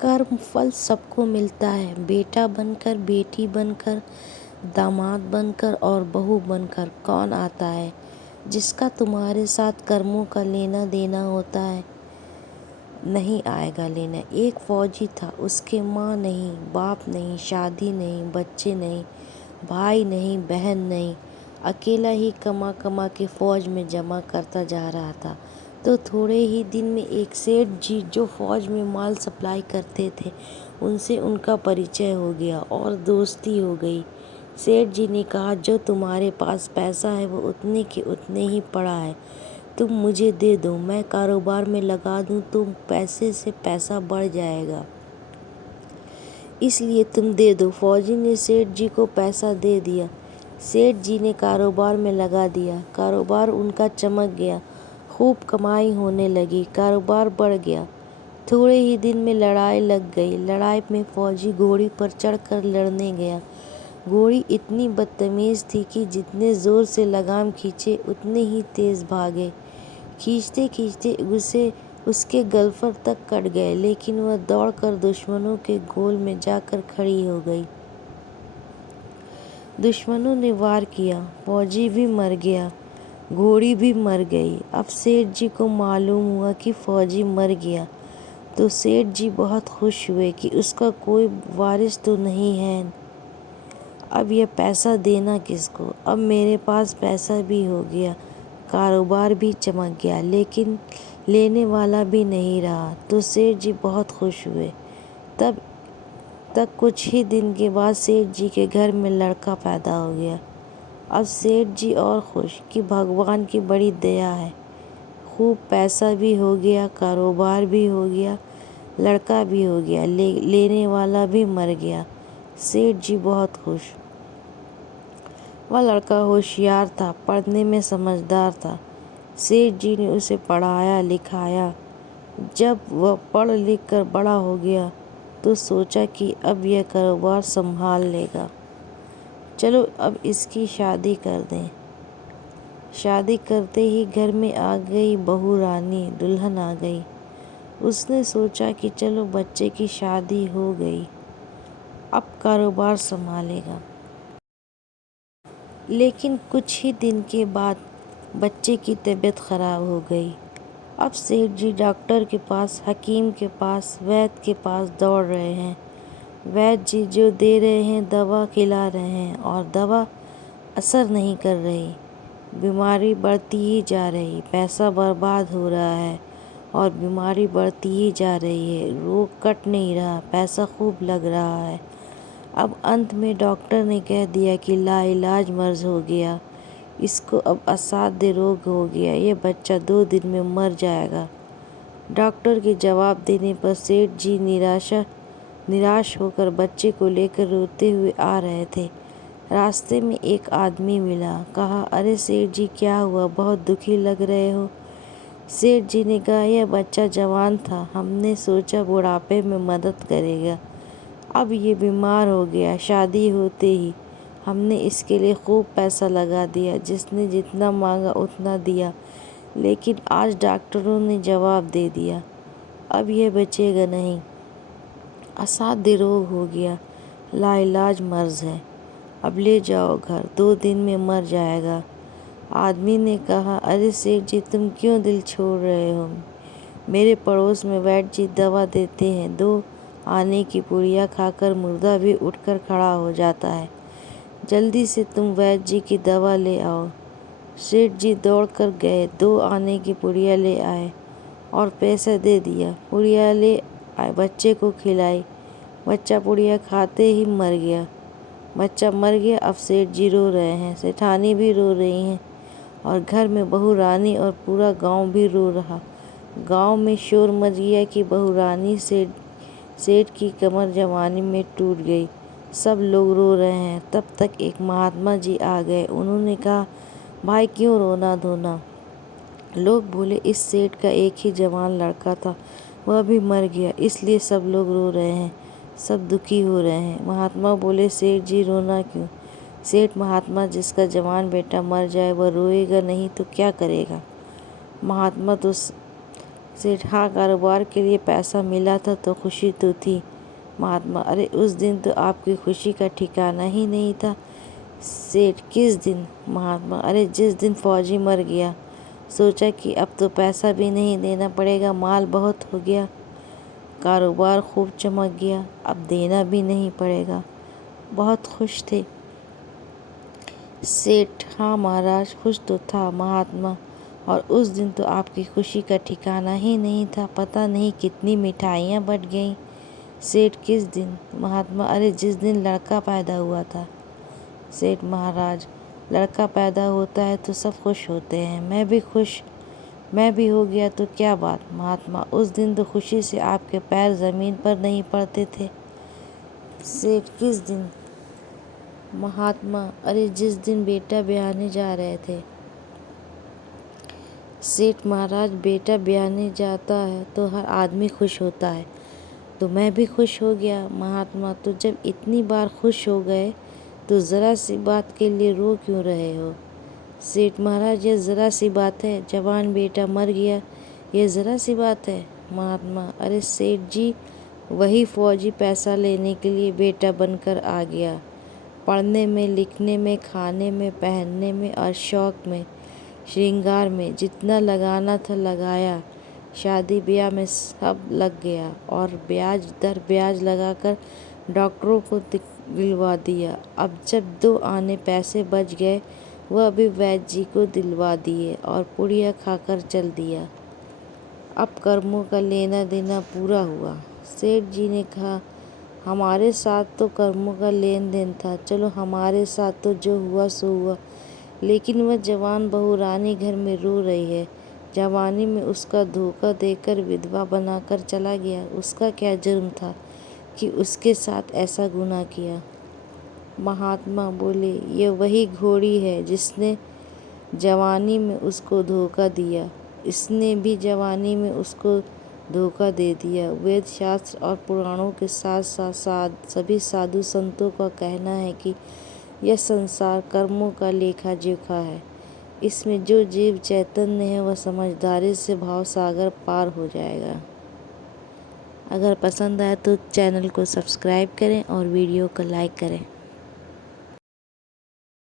कर्म फल सबको मिलता है, बेटा बनकर, बेटी बनकर, दामाद बनकर और बहू बनकर कौन आता है जिसका तुम्हारे साथ कर्मों का लेना देना होता है? नहीं आएगा लेना। एक फौजी था, उसके माँ नहीं, बाप नहीं, शादी नहीं, बच्चे नहीं, भाई नहीं, बहन नहीं, अकेला ही कमा कमा के फौज में जमा करता जा रहा था। तो थोड़े ही दिन में एक सेठ जी जो फौज में माल सप्लाई करते थे, उनसे उनका परिचय हो गया और दोस्ती हो गई। सेठ जी ने कहा, जो तुम्हारे पास पैसा है वो उतने के उतने ही पड़ा है, तुम मुझे दे दो, मैं कारोबार में लगा दूं तो पैसे से पैसा बढ़ जाएगा, इसलिए तुम दे दो। फौजी ने सेठ जी को पैसा दे दिया। सेठ जी ने कारोबार में लगा दिया। कारोबार उनका चमक गया, खूब कमाई होने लगी, कारोबार बढ़ गया। थोड़े ही दिन में लड़ाई लग गई। लड़ाई में फौजी घोड़ी पर चढ़कर लड़ने गया। घोड़ी इतनी बदतमीज थी कि जितने जोर से लगाम खींचे उतने ही तेज भागे। खींचते खींचते उसके गलफर तक कट गए, लेकिन वह दौड़कर दुश्मनों के गोल में जाकर खड़ी हो गई। दुश्मनों ने वार किया, फौजी भी मर गया, घोड़ी भी मर गई। अब सेठ जी को मालूम हुआ कि फौजी मर गया, तो सेठ जी बहुत खुश हुए कि उसका कोई वारिस तो नहीं है। अब यह पैसा देना किसको? अब मेरे पास पैसा भी हो गया, कारोबार भी चमक गया, लेकिन लेने वाला भी नहीं रहा। तो सेठ जी बहुत खुश हुए। तब तक कुछ ही दिन के बाद सेठ जी के घर में लड़का पैदा हो गया। अब सेठ जी और खुश कि भगवान की बड़ी दया है, खूब पैसा भी हो गया, कारोबार भी हो गया, लड़का भी हो गया, लेने वाला भी मर गया। सेठ जी बहुत खुश। वह लड़का होशियार था, पढ़ने में समझदार था। सेठ जी ने उसे पढ़ाया लिखाया। जब वह पढ़ लिख कर बड़ा हो गया तो सोचा कि अब यह कारोबार संभाल लेगा, चलो अब इसकी शादी कर दें। शादी करते ही घर में आ गई बहू रानी, दुल्हन आ गई। उसने सोचा कि चलो बच्चे की शादी हो गई, अब कारोबार संभालेगा। लेकिन कुछ ही दिन के बाद बच्चे की तबीयत खराब हो गई। अब सेठ जी डॉक्टर के पास, हकीम के पास, वैद्य के पास दौड़ रहे हैं। वैद्य जी जो दे रहे हैं, दवा खिला रहे हैं और दवा असर नहीं कर रही। बीमारी बढ़ती ही जा रही, पैसा बर्बाद हो रहा है और बीमारी बढ़ती ही जा रही है। रोग कट नहीं रहा, पैसा खूब लग रहा है। अब अंत में डॉक्टर ने कह दिया कि लाइलाज मर्ज हो गया, इसको अब असाध्य रोग हो गया, ये बच्चा 2 दिन में मर जाएगा। डॉक्टर के जवाब देने पर सेठ जी निराश होकर बच्चे को लेकर रोते हुए आ रहे थे। रास्ते में एक आदमी मिला। कहा, अरे सेठ जी क्या हुआ, बहुत दुखी लग रहे हो। सेठ जी ने कहा, यह बच्चा जवान था, हमने सोचा बुढ़ापे में मदद करेगा, अब ये बीमार हो गया। शादी होते ही हमने इसके लिए खूब पैसा लगा दिया, जिसने जितना मांगा उतना दिया, लेकिन आज डॉक्टरों ने जवाब दे दिया, अब यह बचेगा नहीं, असाध्य रोग हो गया, लाइलाज मर्ज है, अब ले जाओ घर, 2 दिन में मर जाएगा। आदमी ने कहा, अरे सेठ जी तुम क्यों दिल छोड़ रहे हो, मेरे पड़ोस में वैद्य जी दवा देते हैं, 2 आने की पुड़िया खाकर मुर्दा भी उठकर खड़ा हो जाता है, जल्दी से तुम वैद्य जी की दवा ले आओ। सेठ जी दौड़ कर गए, 2 आने की पुड़िया ले आए और पैसा दे दिया। पुड़िया ले आए, बच्चे को खिलाई, बच्चा पुड़िया खाते ही मर गया। बच्चा मर गया। अब सेठ जी रो रहे हैं, सेठानी भी रो रही हैं और घर में बहू रानी और पूरा गांव भी रो रहा। गांव में शोर मच गया कि बहू रानी सेठ की कमर जवानी में टूट गई, सब लोग रो रहे हैं। तब तक एक महात्मा जी आ गए। उन्होंने कहा, भाई क्यों रोना धोना। लोग बोले, इस सेठ का एक ही जवान लड़का था, वह भी मर गया, इसलिए सब लोग रो रहे हैं, सब दुखी हो रहे हैं। महात्मा बोले, सेठ जी रोना क्यों। सेठ महात्मा, जिसका जवान बेटा मर जाए वह रोएगा नहीं तो क्या करेगा। महात्मा तो सेठ: हाँ, कारोबार के लिए पैसा मिला था तो खुशी तो थी। महात्मा: अरे उस दिन तो आपकी खुशी का ठिकाना ही नहीं था। सेठ: किस दिन? महात्मा: अरे जिस दिन फौजी मर गया। सोचा कि अब तो पैसा भी नहीं देना पड़ेगा, माल बहुत हो गया, कारोबार खूब चमक गया, अब देना भी नहीं पड़ेगा। बहुत खुश थे। सेठ: हाँ महाराज, खुश तो था। महात्मा: और उस दिन तो आपकी खुशी का ठिकाना ही नहीं था, पता नहीं कितनी मिठाइयाँ बट गईं। सेठ: किस दिन? महात्मा: अरे जिस दिन लड़का पैदा हुआ था। सेठ: महाराज, लड़का पैदा होता है तो सब खुश होते हैं, मैं भी हो गया तो क्या बात। महात्मा: उस दिन तो खुशी से आपके पैर ज़मीन पर नहीं पड़ते थे। सेठ: किस दिन? महात्मा: अरे जिस दिन बेटा ब्याहने जा रहे थे। सेठ: महाराज, बेटा ब्याहने जाता है तो हर आदमी खुश होता है, तो मैं भी खुश हो गया। महात्मा: तो जब इतनी बार खुश हो गए तो ज़रा सी बात के लिए रो क्यों रहे हो। सेठ: महाराज, ये ज़रा सी बात है, जवान बेटा मर गया, ये ज़रा सी बात है। महात्मा: अरे सेठ जी, वही फौजी पैसा लेने के लिए बेटा बनकर आ गया। पढ़ने में, लिखने में, खाने में, पहनने में और शौक में, श्रृंगार में जितना लगाना था लगाया, शादी ब्याह में सब लग गया और ब्याज दर ब्याज लगाकर डॉक्टरों को दिलवा दिया। अब जब 2 आने पैसे बच गए, वह भी वैद्य जी को दिलवा दिए और पुड़िया खाकर चल दिया। अब कर्मों का लेना देना पूरा हुआ। सेठ जी ने कहा: हमारे साथ तो कर्मों का लेन देन था, चलो हमारे साथ तो जो हुआ सो हुआ, लेकिन वह जवान बहू रानी घर में रो रही है। जवानी में उसका धोखा देकर विधवा बनाकर चला गया, उसका क्या जुर्म था कि उसके साथ ऐसा गुनाह किया। महात्मा बोले: ये वही घोड़ी है जिसने जवानी में उसको धोखा दिया, इसने भी जवानी में उसको धोखा दे दिया। वेद शास्त्र और पुराणों के साथ साथ सभी साधु संतों का कहना है कि यह संसार कर्मों का लेखा जोखा है। इसमें जो जीव चैतन्य है वह समझदारी से भाव सागर पार हो जाएगा। अगर पसंद आए तो चैनल को सब्सक्राइब करें और वीडियो को लाइक करें।